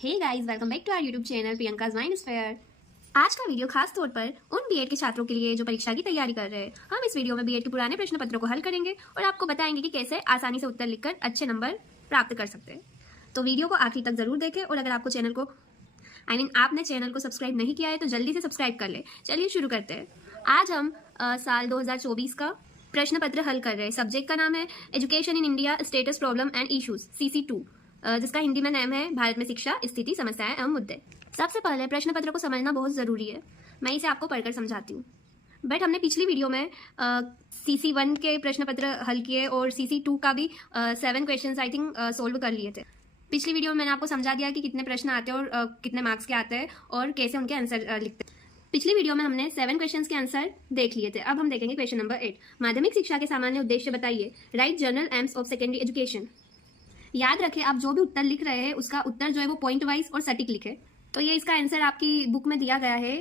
Hey guys, welcome back to our YouTube channel Priyanka's mind sphere. आज का video खास तौर पर उन बीएड के छात्रों के लिए जो परीक्षा की तैयारी कर रहे हैं। हम इस वीडियो में बीएड के पुराने प्रश्न पत्रों को हल करेंगे और आपको बताएंगे कि कैसे आसानी से उत्तर लिखकर अच्छे नंबर प्राप्त कर सकते हैं। तो वीडियो को आखिरी तक जरूर देखें और अगर आपको चैनल को आपने चैनल को सब्सक्राइब नहीं किया है तो जल्दी से सब्सक्राइब कर ले। चलिए शुरू करते हैं। आज हम साल 2024 का प्रश्न पत्र हल कर रहे हैं। सब्जेक्ट का नाम है education in India, status, problem and issues, CC2, जिसका हिंदी में नाम है भारत में शिक्षा, स्थिति, समस्याएं एवं मुद्दे। सबसे पहले प्रश्न पत्र को समझना बहुत जरूरी है। मैं इसे आपको पढ़कर समझाती हूँ। बट हमने पिछली वीडियो में CC1 के प्रश्न पत्र हल किए और CC2 का भी 7 क्वेश्चंस आई थिंक सोल्व कर लिए थे। पिछली वीडियो में मैंने आपको समझा दिया कि कितने प्रश्न आते हैं और कितने मार्क्स के आते हैं और कैसे उनके आंसर लिखते हैं। पिछली वीडियो में हमने 7 क्वेश्चंस के आंसर देख लिए थे। अब हम देखेंगे क्वेश्चन नंबर 8। माध्यमिक शिक्षा के सामान्य उद्देश्य बताइए। Right general AIIMS of secondary education. याद रखें, आप जो भी उत्तर लिख रहे हैं उसका उत्तर जो है वो पॉइंट वाइज और सटीक लिखे। तो ये इसका आंसर आपकी बुक में दिया गया है,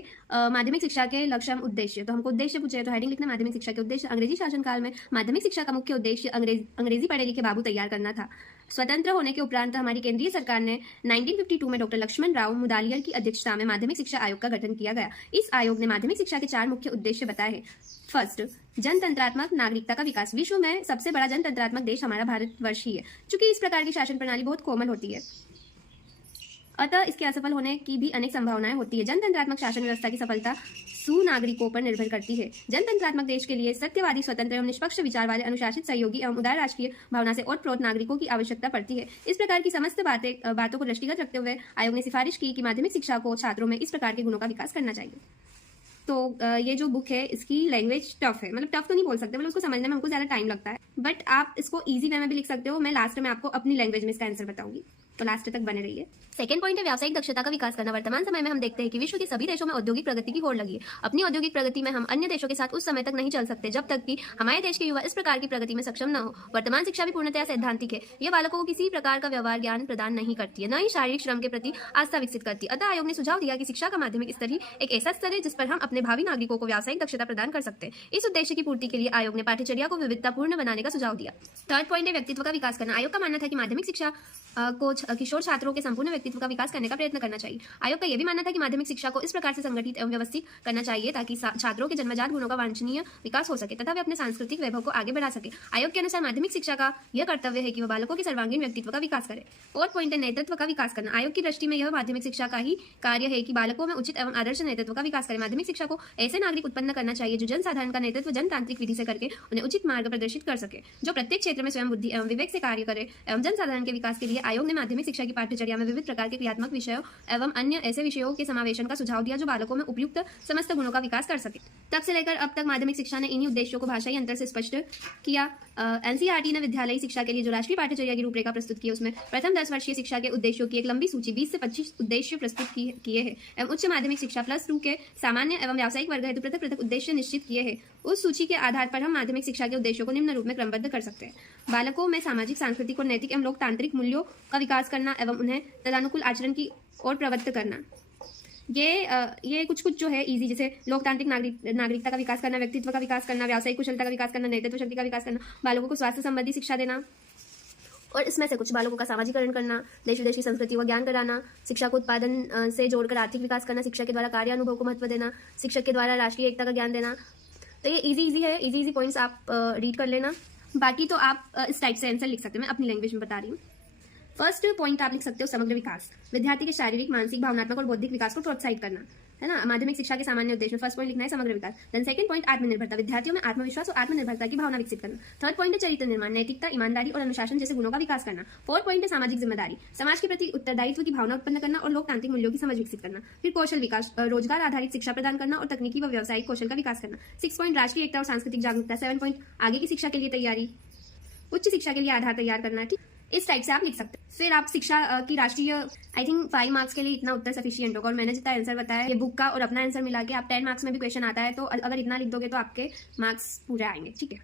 माध्यमिक शिक्षा के लक्ष्य एवं उद्देश्य। तो हमको उद्देश्य पूछे तो हेडिंग लिखना माध्यमिक शिक्षा के उद्देश्य। अंग्रेजी शासनकाल में माध्यमिक शिक्षा का मुख्य उद्देश्य अंग्रेजी पढ़े लिखे बाबू तैयार करना था। स्वतंत्र होने के उपरांत हमारी केंद्रीय सरकार ने 1952 में डॉक्टर लक्ष्मण राव मुदालियर की अध्यक्षता में माध्यमिक शिक्षा आयोग का गठन किया गया। इस आयोग ने माध्यमिक शिक्षा के 4 मुख्य उद्देश्य बताए हैं। फर्स्ट, जनतंत्रात्मक नागरिकता का विकास। विश्व में सबसे बड़ा जनतंत्रात्मक देश हमारा भारतवर्ष ही है। चूंकि इस प्रकार की शासन प्रणाली बहुत कोमल होती है, अतः इसके असफल होने की भी अनेक संभावनाएं होती है। जनतंत्रात्मक शासन व्यवस्था की सफलता सुनागरिकों पर निर्भर करती है। जनतंत्रात्मक देश के लिए सत्यवादी, स्वतंत्र एवं निष्पक्ष विचार वाले, अनुशासित, सहयोगी एवं उदार राष्ट्रीय भावना से ओतप्रोत नागरिकों की आवश्यकता पड़ती है। इस प्रकार की समस्त बातों को दृष्टिगत रखते हुए आयोग ने सिफारिश की कि माध्यमिक शिक्षा को छात्रों में इस प्रकार के गुणों का विकास करना चाहिए। तो ये जो बुक है इसकी लैंग्वेज टफ है, मतलब टफ तो नहीं बोल सकते, मतलब उसको समझने में हमको ज्यादा टाइम लगता है। बट आप इसको इजी वे में भी लिख सकते हो। मैं लास्ट में आपको अपनी लैंग्वेज में इसका आंसर बताऊंगी, तो लास्ट तक बने रहिए। सेकंड पॉइंट है व्यावसायिक दक्षता का विकास करना। वर्तमान समय में हम देखते हैं कि विश्व के सभी देशों में औद्योगिक प्रगति की होड़ लगी है। अपनी औद्योगिक प्रगति में हम अन्य देशों के साथ उस समय तक नहीं चल सकते जब तक कि हमारे देश के युवा इस प्रकार की प्रगति में सक्षम न हो। वर्तमान शिक्षा भी पूर्णतया सैद्धांतिक है। यह बालकों को किसी प्रकार का व्यवहार ज्ञान प्रदान नहीं करती है, न ही शारीरिक श्रम के प्रति आस्था विकसित करती है। अतः आयोग ने सुझाव दिया कि शिक्षा का माध्यमिक स्तर ही एक ऐसा स्तर है जिस पर हम अपने भावी नागरिकों को व्यावसायिक दक्षता प्रदान कर सकते हैं। इस उद्देश्य की पूर्ति के लिए आयोग ने पाठ्यचर्या को विविधतापूर्ण बनाने का सुझाव दिया। थर्ड पॉइंट है व्यक्तित्व का विकास करना। आयोग का मानना था कि माध्यमिक शिक्षा को किशोर छात्रों के संपूर्ण व्यक्तित्व का विकास करने का प्रयत्न करना चाहिए। आयोग का यह भी मानना था कि माध्यमिक शिक्षा को इस प्रकार से संगठित एवं व्यवस्थित करना चाहिए ताकि छात्रों के जन्मजात गुणों का वांछनीय विकास हो सके तथा वे अपने सांस्कृतिक वैभव को आगे बढ़ा सके। आयोग के अनुसार माध्यमिक शिक्षा का यह कर्तव्य है कि वह बालकों के सर्वांगीण व्यक्तित्व का विकास करे। फोर्थ पॉइंट है नेतृत्व का विकास करना। आयोग की दृष्टि में यह माध्यमिक शिक्षा का ही कार्य है कि बालकों में उचित एवं आदर्श नेतृत्व का विकास करे। माध्यमिक शिक्षा को ऐसे नागरिक उत्पन्न करना चाहिए जो जनसाधारण का नेतृत्व जनतांत्रिक विधि से करके उन्हें उचित मार्ग प्रदर्शित कर सके, जो प्रत्येक क्षेत्र में स्वयं बुद्धि एवं विवेक से कार्य करे एवं जनसाधारण के विकास के लिए आयोग ने माध्यमिक शिक्षा की पाठ्यचर्या में विविध प्रकार के क्रियात्मक विषयों एवं अन्य ऐसे विषयों के समावेशन का सुझाव दिया जो बालकों में उपयुक्त समस्त गुणों का विकास कर सके। तब से लेकर अब तक माध्यमिक शिक्षा ने इन्हीं उद्देश्यों को भाषाई अंतर से स्पष्ट किया। NCERT ने विद्यालयी शिक्षा के लिए जो राष्ट्रीय पाठ्यचर्या की रूपरेखा प्रस्तुत की उसमें प्रथम 10 वर्षीय शिक्षा के उद्देश्यों की एक लंबी सूची 20 से 25 उद्देश्य प्रस्तुत किए हैं एवं उच्च माध्यमिक शिक्षा +2 के सामान्य एवं व्यावसायिक वर्ग हेतु पृथक पृथक उद्देश्य निश्चित किए हैं। उस सूची के आधार पर हम माध्यमिक शिक्षा के उद्देश्यों को निम्न रूप में क्रमबद्ध कर सकते हैं। बालकों में सामाजिक, सांस्कृतिक और नैतिक एवं लोकतांत्रिक मूल्यों का विकास करना एवं उन्हें तदनुकूल आचरण की ओर प्रवृत्त करना। ये कुछ जो है इजी, जैसे लोकतांत्रिक नागरिकता का विकास करना, व्यक्तित्व का विकास करना, व्यावसायिक कुशलता का विकास करना, नेतृत्व शक्ति का विकास करना, बालकों को स्वास्थ्य संबंधी शिक्षा देना और इसमें से कुछ बालकों का सामाजिकरण करना, देश विदेश की संस्कृति व ज्ञान कराना, शिक्षा को उत्पादन से जोड़कर आर्थिक विकास करना, शिक्षा के द्वारा कार्य अनुभव को महत्व देना, शिक्षक के द्वारा राष्ट्रीय एकता का ज्ञान देना। तो ये इजी है, इजी पॉइंट्स आप रीड कर लेना। बाकी तो आप इस टाइप से आंसर लिख सकते हैं, मैं अपनी लैंग्वेज में बता रही हूँ। फर्स्ट पॉइंट आप लिख सकते हो समग्र विकास। विद्यार्थी के शारीरिक, मानसिक, भावनात्मक और बौद्धिक विकास को प्रोत्साहित करना, है ना। माध्यमिक शिक्षा के सामान्य उद्देश्य में फर्स्ट पॉइंट लिखना है समग्र विकास। देन सेकंड पॉइंट आत्मनिर्भरता। विद्यार्थियों में आत्मविश्वास और आत्मनिर्भरता की भावना विकसित करना। थर्ड पॉइंट है चरित्र निर्माण, नैतिकता, ईमानदारी और अनुशासन जैसे गुणों का विकास करना। फोर्थ पॉइंट है सामाजिक जिम्मेदारी, समाज के प्रति उत्तरदायित्व की भावना उत्पन्न करना और लोकतांत्रिक मूल्यों की समझ विकसित करना। फिर कौशल विकास, रोजगार आधारित शिक्षा प्रदान करना और तकनीकी व व्यावसायिक कौशल का विकास करना। 6 पॉइंट राष्ट्रीय एकता और सांस्कृतिक जागरूकता। 7 पॉइंट आगे की शिक्षा के लिए तैयारी, उच्च शिक्षा के लिए आधार तैयार करना। ठीक, इस टाइप से आप लिख सकते हैं। फिर आप शिक्षा की राष्ट्रीय, आई थिंक 5 मार्क्स के लिए इतना उत्तर सफिशिएंट होगा और मैंने जितना आंसर बताया ये बुक का और अपना आंसर मिला के आप 10 मार्क्स में भी क्वेश्चन आता है तो अगर इतना लिख दोगे तो आपके मार्क्स पूरे आएंगे। ठीक है।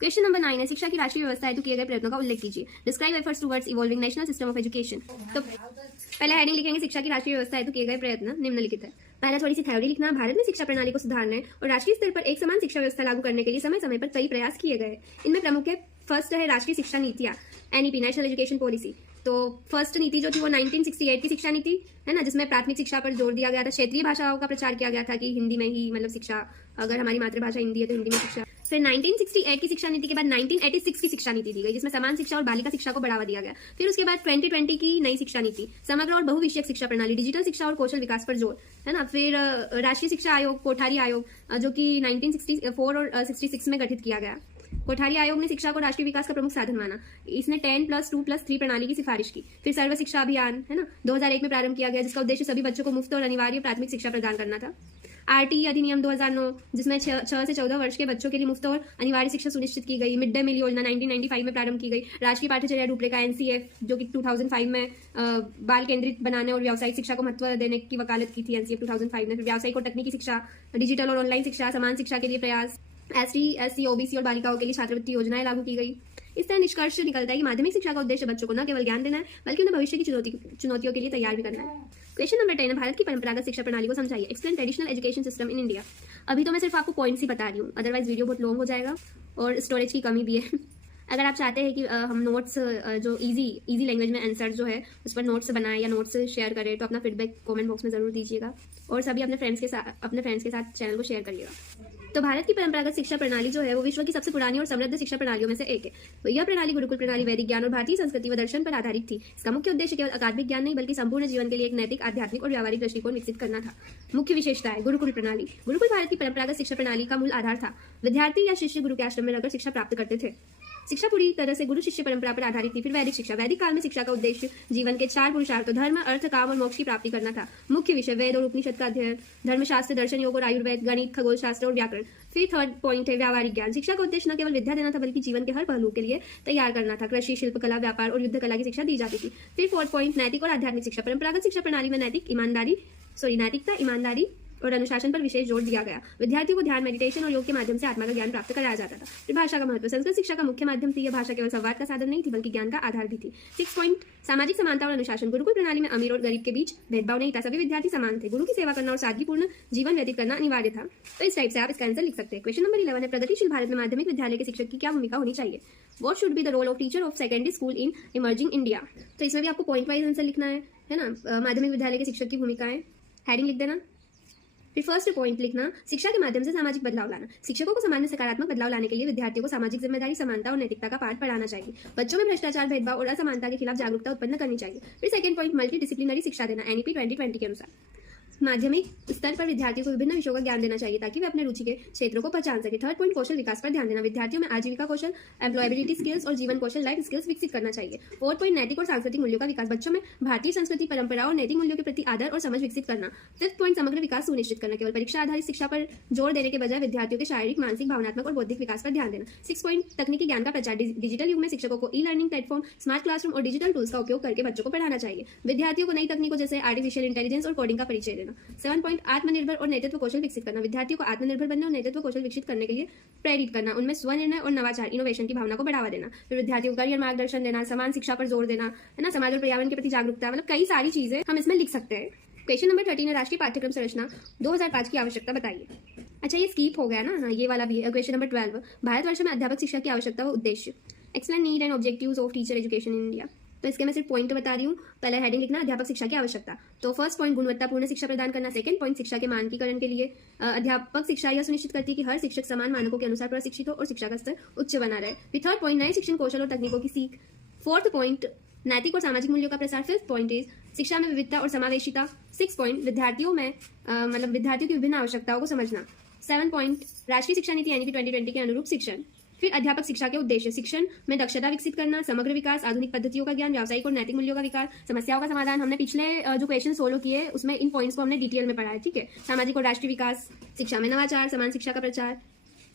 क्वेश्चन नंबर 9 है शिक्षा की राष्ट्रीय व्यवस्था हेतु किए गए प्रयत्नों का उल्लेख कीजिए। Describe efforts towards evolving national system of education. तो पहले हेडिंग लिखेंगे शिक्षा की राष्ट्रीय व्यवस्था हेतु किए गए प्रयत्न निम्नलिखित है। पहले थोड़ी सी थ्योरी लिखना। भारत में शिक्षा प्रणाली को सुधारने और राष्ट्रीय स्तर पर एक समान शिक्षा व्यवस्था लागू करने के लिए समय समय पर कई प्रयास किए गए। इनमें प्रमुख है, फर्स्ट है राष्ट्रीय शिक्षा नीतियाँ, NEP, नेशनल एजुकेशन पॉलिसी। तो फर्स्ट नीति जो थी वो 1968 की शिक्षा नीति है ना, जिसमें प्राथमिक शिक्षा पर जोर दिया गया था, क्षेत्रीय भाषाओं का प्रचार किया गया था कि हिंदी में ही मतलब शिक्षा, अगर हमारी मातृभाषा हिंदी है तो हिंदी में शिक्षा। फिर 1968 की शिक्षा नीति के बाद 1986 की शिक्षा नीति दी गई, जिसमें समान शिक्षा और बालिका शिक्षा को बढ़ावा दिया गया। फिर उसके बाद 2020 की नई शिक्षा नीति, समग्र और बहुविषयक शिक्षा प्रणाली, डिजिटल शिक्षा और कौशल विकास पर जोर है ना। फिर राष्ट्रीय शिक्षा आयोग, कोठारी आयोग, जो कि 1964 और 66 में गठित किया गया। कोठारी आयोग ने शिक्षा को राष्ट्रीय विकास का प्रमुख साधन माना। इसने 10+2+3 प्रणाली की सिफारिश की। फिर सर्व शिक्षा अभियान है ना 2001 में प्रारंभ किया गया, जिसका उद्देश्य सभी बच्चों को मुफ्त और अनिवार्य प्राथमिक शिक्षा प्रदान करना था। आरटीई अधिनियम 2009, जिसमें 6 से 14 वर्ष के बच्चों के लिए मुफ्त और अनिवार्य शिक्षा सुनिश्चित की गई। मिड डे मील योजना 1995 में प्रारंभ की गई। राष्ट्रीय पाठ्यचर्या रूपरेखा एनसीएफ, जो कि 2005 में बाल केंद्रित बनाने और व्यावसायिक शिक्षा को महत्व देने की वकालत की थी एनसीएफ 2005 ने। फिर व्यावसायिक और तकनीकी शिक्षा, डिजिटल और ऑनलाइन शिक्षा, समान शिक्षा के लिए प्रयास, एसटी, एससी, ओबीसी और बालिकाओं के लिए छात्रवृत्ति योजनाएं लागू की गई। इस तरह निष्कर्ष निकलता है कि माध्यमिक शिक्षा का उद्देश्य बच्चों को न केवल ज्ञान देना है, बल्कि उन्हें भविष्य की चुनौतियों के लिए तैयार भी करना है। क्वेश्चन नंबर 10 है, भारत की परंपरागत शिक्षा प्रणाली को समझाइए। Explain traditional education system in India. अभी तो मैं सिर्फ आपको पॉइंट्स ही बता रही हूँ, अदरवाइज वीडियो बहुत लॉन्ग हो जाएगा और स्टोरेज की कमी भी है। अगर आप चाहते हैं कि हम नोट्स जो इजी लैंग्वेज में आंसर जो है उस पर नोट्स बनाएं या नोट्स शेयर करें, तो अपना फीडबैक कमेंट बॉक्स में ज़रूर दीजिएगा और सभी अपने फ्रेंड्स के साथ चैनल को शेयर करिएगा। तो भारत की परंपरागत शिक्षा प्रणाली जो है वो विश्व की सबसे पुरानी और समृद्ध शिक्षा प्रणालियों में से एक है। यह प्रणाली गुरुकुल प्रणाली, वैदिक ज्ञान और भारतीय संस्कृति व दर्शन पर आधारित थी। इसका मुख्य उद्देश्य केवल अकादमिक ज्ञान नहीं, बल्कि संपूर्ण जीवन के लिए एक नैतिक, आध्यात्मिक और व्यावहारिक दृष्टिकोण विकसित करना था। मुख्य विशेषता है गुरुकुल प्रणाली। गुरुकुल भारत की परंपरागत शिक्षा प्रणाली का मूल आधार था। विद्यार्थी या शिष्य गुरु के आश्रम में रहकर शिक्षा प्राप्त करते थे। शिक्षा पूरी तरह से गुरु शिष्य परंपरा पर आधारित थी। फिर वैदिक शिक्षा। वैदिक काल में शिक्षा का उद्देश्य जीवन के 4 पुरुषार्थों धर्म, अर्थ, काम और मोक्ष की प्राप्ति करना था। मुख्य विषय वेद और उपनिषद का अध्ययन, धर्मशास्त्र, दर्शन, योग और आयुर्वेद, गणित, खगोल शास्त्र और व्याकरण। फिर थर्ड पॉइंट है व्यावहारिक ज्ञान। शिक्षा का उद्देश्य न केवल विद्या देना था, बल्कि जीवन के हर पहलू के लिए तैयार करना था। कृषि, शिल्पकला, व्यापार और युद्ध कला की शिक्षा दी जाती थी। फिर फोर्थ पॉइंट नैतिक और आध्यात्मिक शिक्षा। परंपरागत शिक्षा प्रणाली में नैतिकता, ईमानदारी और अनुशासन पर विशेष जोर दिया गया। विद्यार्थियों को ध्यान, मेडिटेशन और योग के माध्यम से आत्मा का ज्ञान प्राप्त कराया जाता था। फिर भाषा का महत्व। संस्कृत शिक्षा का मुख्य माध्यम थी। यह भाषा केवल संवाद का साधन नहीं थी, बल्कि ज्ञान का आधार भी थी। 6 पॉइंट सामाजिक समानता और अनुशासन। गुरुकुल प्रणाली में अमीर और गरीब के बीच भेदभाव नहीं था। सभी विद्यार्थी समान थे। गुरु की सेवा करना और सादगीपूर्ण जीवन व्यतीत करना अनिवार्य था। तो इस टाइप से आप इसका आंसर लिख सकते हैं। क्वेश्चन नंबर 11 है, प्रगतिशील भारत में माध्यमिक विद्यालय के शिक्षक की क्या भूमिका होनी चाहिए। What should be the role of teacher of secondary school in emerging India. तो इसमें भी आपको पॉइंट वाइज आंसर लिखना है ना। माध्यमिक विद्यालय के शिक्षक की भूमिकाएं, हेडिंग लिख देना। फिर फर्स्ट पॉइंट लिखना, शिक्षा के माध्यम से सामाजिक बदलाव लाना। शिक्षकों को समाज में सकारात्मक बदलाव लाने के लिए विद्यार्थियों को सामाजिक जिम्मेदारी, समानता और नैतिकता का पाठ पढ़ाना चाहिए। बच्चों में भ्रष्टाचार, भेदभाव और असमानता के खिलाफ जागरूकता उत्पन्न करनी चाहिए। फिर सेकंड पॉइंट मल्टी डिसिप्लिनरी शिक्षा देना, एनईपी 2020 के अनुसार। माध्यमिक स्तर पर विद्यार्थियों को विभिन्न विषयों का ज्ञान देना चाहिए ताकि वे अपने रुचि के क्षेत्रों को पहचान सके। थर्ड पॉइंट कौशल विकास पर ध्यान देना। विद्यार्थियों में आजीविका कौशल, एम्प्लॉयबिलिटी स्किल्स और जीवन कौशल, लाइफ स्किल्स विकसित करना चाहिए। फोर्थ पॉइंट नैतिक और सांस्कृतिक मूल्यों का विकास। बच्चों में भारतीय संस्कृति, परंपरा और नैतिक मूल्यों के प्रति आदर और समझ विकसित करना। फिफ्थ पॉइंट समग्र विकास सुनिश्चित करना। केवल परीक्षा आधारित शिक्षा पर जोर देने के बजाय विद्यार्थियों के शारीरिक, मानसिक, भावनात्मक और बौद्धिक विकास पर ध्यान देना। 6 पॉइंट तकनीकी ज्ञान का प्रचार। डिजिटल युग में शिक्षकों को e learning platform, smart classroom और डिजिटल टूल्स का उपयोग करके बच्चों को पढ़ाना चाहिए। विद्यार्थियों को नई तकनीकों जैसे आर्टिफिशियल इंटेलिजेंस और कोडिंग का परिचय देना। 7 पॉइंट आत्मनिर्भर और नेतृत्व कौशल विकसित करना। विद्यार्थियों को आत्मनिर्भर बनने और नेतृत्व कौशल विकसित करने के लिए प्रेरित करना। उनमें स्वनिर्णय और नवाचार, इनोवेशन की भावना को बढ़ावा देना। फिर विद्यार्थियों को करियर मार्गदर्शन देना, समान शिक्षा पर जोर देना है ना, समाज और पर्यावरण के प्रति जागरूकता, मतलब कई सारी चीजें हम इसमें लिख सकते हैं। क्वेश्चन नंबर 13 है, राष्ट्रीय पाठ्यक्रम संरचना 2005 की आवश्यकता बताइए। अच्छा, ये स्कीप हो गया ना। हाँ, ये वाला भी है। क्वेश्चन नंबर 12, भारतवर्ष में अध्यापक शिक्षा की आवश्यकता व उद्देश्य। Explain need and objectives of teacher education in India. तो इसके मैं सिर्फ पॉइंट बता रही हूँ। पहले हेडिंग लिखना, अध्यापक शिक्षा की आवश्यकता। तो फर्स्ट पॉइंट गुणवत्तापूर्ण शिक्षा प्रदान करना। सेकंड पॉइंट शिक्षा के मानकीकरण के लिए अध्यापक शिक्षा यह सुनिश्चित करती है कि हर शिक्षक समान मानकों के अनुसार प्रशिक्षित हो और शिक्षा का स्तर उच्च बना रहे। फिर थर्ड पॉइंट नए शिक्षण कौशल और तकनीकों की सीख। फोर्थ पॉइंट नैतिक और सामाजिक मूल्यों का प्रसार। फिफ्थ पॉइंट इज शिक्षा में विविधता और समावेशिता। 6 पॉइंट विद्यार्थियों की विभिन्न आवश्यकताओं को समझना। 7 पॉइंट राष्ट्रीय शिक्षा नीति यानी कि 2020 के अनुरूप शिक्षण। फिर अध्यापक शिक्षा के उद्देश्य, शिक्षण में दक्षता विकसित करना, समग्र विकास, आधुनिक पद्धतियों का ज्ञान, व्यावसायिक और नैतिक मूल्यों का विकास, समस्याओं का समाधान। हमने पिछले जो क्वेश्चन सोल्व किए उसमें इन पॉइंट्स को हमने डिटेल में पढ़ा है, ठीक है। सामाजिक और राष्ट्रीय विकास, शिक्षा में नवाचार, समान शिक्षा का प्रचार।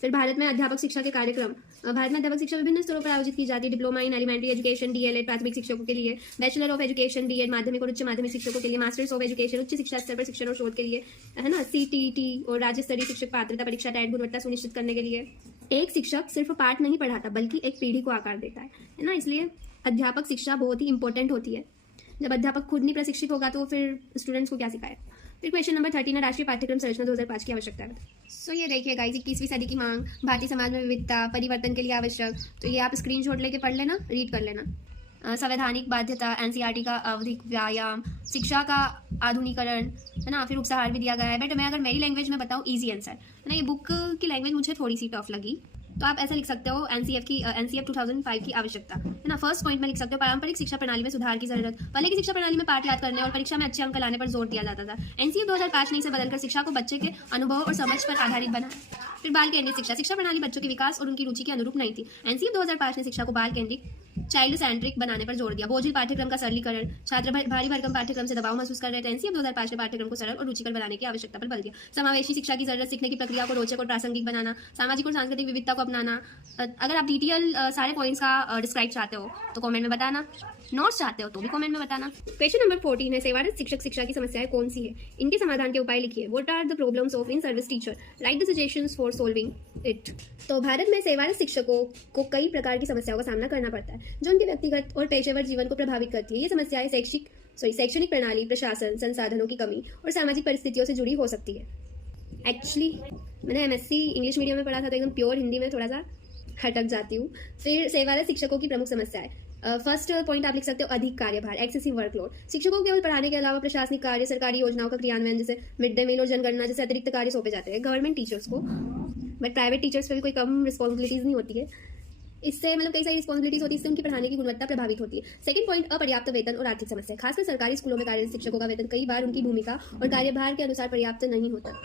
फिर भारत में अध्यापक शिक्षा के कार्यक्रम। भारत में अध्यापक शिक्षा विभिन्न स्तरों पर आयोजित की जाती है। Diploma in elementary education, DElEd प्राथमिक शिक्षकों के लिए, बैचलर ऑफ एजुकेशन बीएड माध्यमिक और उच्च माध्यमिक शिक्षकों के लिए, मास्टर्स ऑफ एजुकेशन उच्च शिक्षा स्तर पर शिक्षण और शोध के लिए, है ना, सीटीटी और राज्य स्तरीय शिक्षक पात्रता परीक्षा टेट गुणवत्ता सुनिश्चित करने के लिए। एक शिक्षक सिर्फ पाठ नहीं पढ़ाता बल्कि एक पीढ़ी को आकार देता है ना। इसलिए अध्यापक शिक्षा बहुत ही इंपॉर्टेंट होती है। जब अध्यापक खुद नहीं प्रशिक्षित होगा तो फिर स्टूडेंट्स को क्या सिखाए। फिर क्वेश्चन नंबर 13 है, राष्ट्रीय पाठ्यक्रम संरचना 2005 की आवश्यकता है। सो ये देखिए गाइस, 21वीं सदी की मांग, भारतीय समाज में विविधता, परिवर्तन के लिए आवश्यक। तो ये आप स्क्रीनशॉट लेके पढ़ लेना, रीड कर लेना। संवैधानिक बाध्यता, एनसीईआरटी का आवधिक व्यायाम, शिक्षा का आधुनिकरण, है ना। फिर उपसहार भी दिया गया है। बट मैं अगर मेरी लैंग्वेज में बताऊँ, ईजी आंसर, है ना। ये बुक की लैंग्वेज मुझे थोड़ी सी टफ लगी, तो आप ऐसा लिख सकते हो एनसीएफ 2005 की आवश्यकता, है ना। फर्स्ट पॉइंट में लिख सकते हो पारंपरिक शिक्षा प्रणाली में सुधार की जरूरत। पहले की शिक्षा प्रणाली में पाठ याद करने और परीक्षा में अच्छे अंक लाने पर जोर दिया जाता था। एनसीएफ 2005 ने इसे बदलकर शिक्षा को बच्चे के अनुभव और समझ पर आधारित बना। फिर बाल केंद्रित शिक्षा, शिक्षा प्रणाली बच्चों के विकास और उनकी रुचि के अनुरूप नहीं थी। एनसीएफ 2005 ने शिक्षा को बाल केंद्रित, चाइल्ड सेंट्रिक बनाने पर जोर दिया। बोझिल पाठ्यक्रम का सरलीकरण, छात्र भारी भरकम पाठ्यक्रम से दबाव महसूस कर रहे थे। एनसीएफ 2005 ने पाठ्यक्रम को सरल और रुचिकर बनाने की आवश्यकता पर बल दिया। समावेशी शिक्षा की जरूरत, सीखने की प्रक्रिया को रोचक और प्रासंगिक बनाना, सामाजिक और सांस्कृतिक विविधता को अपनाना। अगर आप डिटेल सारे पॉइंट्स का डिस्क्राइब चाहते हो तो कमेंट में बताना, नोट्स चाहते हो तो भी कमेंट में बताना। क्वेश्चन नंबर 14 है, सेवारत शिक्षक शिक्षा की समस्याएं कौन सी है, इनके समाधान के उपाय लिखिए। What are the problems of in service teacher, write the suggestions for solving it. तो भारत में सेवारत शिक्षकों को कई प्रकार की समस्याओं का सामना करना पड़ता है जो उनके व्यक्तिगत और पेशेवर जीवन को प्रभावित करती है। ये समस्याएं शैक्षणिक प्रणाली, प्रशासन, संसाधनों की कमी और सामाजिक परिस्थितियों से जुड़ी हो सकती है। एक्चुअली मैंने एमएससी इंग्लिश मीडियम में पढ़ा था, तो एकदम प्योर हिंदी में थोड़ा सा हटक जाती हूँ। फिर सेवारत शिक्षकों की प्रमुख समस्याएं। फर्स्ट पॉइंट आप लिख सकते हो अधिक कार्यभार, एक्सेसिव वर्कलोड। शिक्षकों को केवल पढ़ाने के अलावा प्रशासनिक कार्य, सरकारी योजनाओं का क्रियान्वयन जैसे मिड डे मील और जनगणना जैसे अतिरिक्त कार्य सौंपे जाते हैं गवर्नमेंट टीचर्स को। बट प्राइवेट टीचर्स पे भी कोई कम रिस्पॉन्सिबिलिटीज नहीं होती है। इससे मतलब कई सारी रिस्पॉन्सिबिलिटीज होती है, इससे उनकी पढ़ाने की गुणवत्ता प्रभावित होती है। सेकंड पॉइंट, अपर्याप्त वेतन और आर्थिक समस्या। खासकर सरकारी स्कूलों में कार्यरत शिक्षकों का वेतन कई बार उनकी भूमिका और कार्यभार के अनुसार पर्याप्त नहीं होता।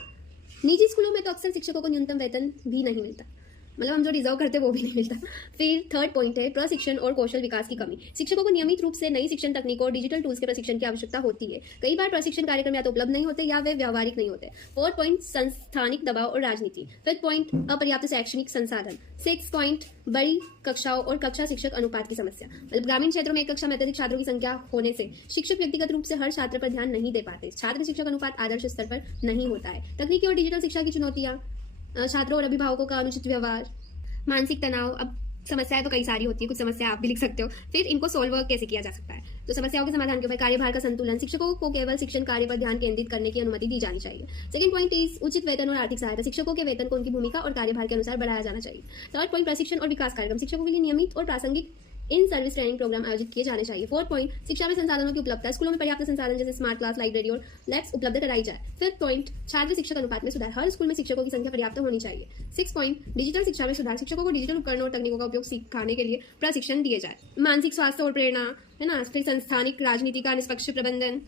निजी स्कूलों में तो अक्सर शिक्षकों को न्यूनतम वेतन भी नहीं मिलता, मतलब हम जो डिजर्व करते हैं वो भी नहीं मिलता। फिर थर्ड पॉइंट है प्रशिक्षण और कौशल विकास की कमी। शिक्षकों को नियमित रूप से नई शिक्षण तकनीकों और डिजिटल टूल्स के प्रशिक्षण की आवश्यकता होती है। कई बार प्रशिक्षण कार्यक्रम या तो उपलब्ध नहीं होते या वे व्यवहारिक नहीं होते। फोर्थ पॉइंट, संस्थानिक दबाव और राजनीति। फिफ्थ पॉइंट, अपर्याप्त शैक्षणिक संसाधन। सिक्स पॉइंट, बड़ी कक्षाओं और कक्षा शिक्षक अनुपात की समस्या। मतलब ग्रामीण क्षेत्रों में एक कक्षा में अत्यधिक छात्रों की संख्या होने से शिक्षक व्यक्तिगत रूप से हर छात्र पर ध्यान नहीं दे पाते। छात्र शिक्षक अनुपात आदर्श स्तर पर नहीं होता है। तकनीकी और डिजिटल शिक्षा की चुनौतियां, छात्रों और अभिभावकों का अनुचित व्यवहार, मानसिक तनाव। अब समस्याएं तो कई सारी होती है, कुछ समस्या आप भी लिख सकते हो। फिर इनको सोल्व कैसे किया जा सकता है, तो समस्याओं के समाधान के उपाय, कार्यभार का संतुलन। शिक्षकों को केवल शिक्षण कार्य पर ध्यान केंद्रित करने की अनुमति दी जानी चाहिए। सेकंड पॉइंट इज उचित वेतन और आर्थिक सहायता। शिक्षकों के वेतन को उनकी भूमिका और कार्यभार के अनुसार बढ़ाया जाना चाहिए। थर्ड पॉइंट, प्रशिक्षण और विकास कार्यक्रम। शिक्षकों के लिए नियमित और प्रासंगिक इन सर्विस ट्रेनिंग प्रोग्राम आयोजित किए जाने चाहिए। फोर्थ पॉइंट, शिक्षा में संसाधनों की उपलब्धता। स्कूलों में पर्याप्त संसाधन जैसे स्मार्ट क्लास, लाइब्रेरी और लैब्स उपलब्ध कराई जाए। फिफ्थ पॉइंट, छात्र शिक्षक अनुपात में सुधार। हर स्कूल में शिक्षकों की संख्या पर्याप्त होनी चाहिए। सिक्स पॉइंट, डिजिटल शिक्षा में सुधार। शिक्षकों को डिजिटल उपकरणों और तकनीकों का उपयोग सिखाने के लिए प्रशिक्षण दिए जाए। मानसिक स्वास्थ्य और प्रेरणा, है ना। फिर संस्थानिक राजनीति का निष्पक्ष प्रबंधन।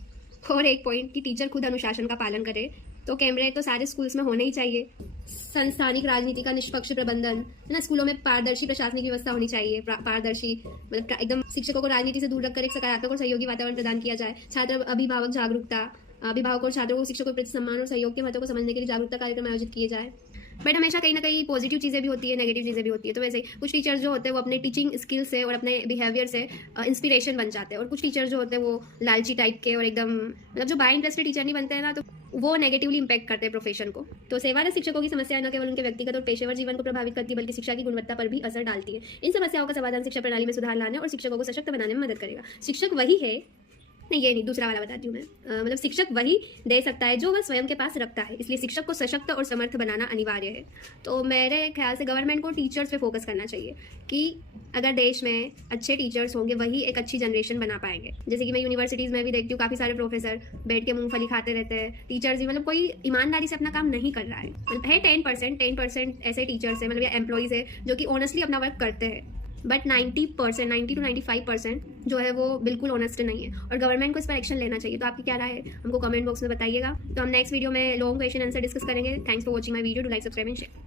और एक पॉइंट कि टीचर खुद अनुशासन का पालन करे। तो कैमरे तो सारे स्कूल्स में होने ही चाहिए। संस्थानिक राजनीति का निष्पक्ष प्रबंधन, है ना। स्कूलों में पारदर्शी प्रशासनिक व्यवस्था होनी चाहिए। पारदर्शी मतलब एकदम शिक्षकों को राजनीति से दूर रखकर एक सकारात्मक और सहयोगी वातावरण प्रदान किया जाए। छात्र अभिभावक जागरूकता, अभिभावक और छात्रों को शिक्षकों के प्रति सम्मान और सहयोग के महत्व को समझने के लिए जागरूकता कार्यक्रम आयोजित किए जाए। बट हमेशा कहीं ना कहीं पॉजिटिव चीज़ें भी होती है, नेगेटिव चीज़ें भी होती है। तो वैसे कुछ टीचर्स जो होते हैं वो अपने टीचिंग स्किल से और अपने बिहेवियर से इंस्पिरेशन बन जाते हैं, और कुछ टीचर जो होते हैं वो लालची टाइप के और एकदम मतलब जो बाय इंटरेस्टेड टीचर नहीं बनते हैं ना, तो वो नेगेटिवली इंपैक्ट करते हैं प्रोफेशन को। तो सेवारत शिक्षकों की समस्याएं न केवल उनके व्यक्तिगत और पेशेवर जीवन को प्रभावित करती है, बल्कि शिक्षा की गुणवत्ता पर भी असर डालती है। इन समस्याओं का समाधान शिक्षा प्रणाली में सुधार लाने और शिक्षकों को सशक्त बनाने में मदद करेगा। शिक्षक वही है, नहीं ये नहीं, दूसरा वाला बताती हूँ मैं। मतलब शिक्षक वही दे सकता है जो वह स्वयं के पास रखता है, इसलिए शिक्षक को सशक्त और समर्थ बनाना अनिवार्य है। तो मेरे ख्याल से गवर्नमेंट को टीचर्स पे फोकस करना चाहिए कि अगर देश में अच्छे टीचर्स होंगे वही एक अच्छी जनरेशन बना पाएंगे। जैसे कि मैं यूनिवर्सिटीज़ में भी देखती हूँ काफ़ी सारे प्रोफेसर बैठ के मूंगफली खाते रहते हैं। टीचर्स भी मतलब कोई ईमानदारी से अपना काम नहीं कर रहा है। मतलब है 10% ऐसे टीचर्स हैं, मतलब या एम्प्लॉयज़ है जो कि ऑनेस्टली अपना वर्क करते हैं, बट 90 to 95% जो है वो बिल्कुल ऑनेस्ट नहीं है, और गवर्नमेंट को इस पर एक्शन लेना चाहिए। तो आपकी क्या राय है हमको कमेंट बॉक्स में बताइएगा। तो हम नेक्स्ट वीडियो में लॉन्ग क्वेश्चन आंसर डिस्कस करेंगे। Thanks for watching my video. Do like, subscribe and share.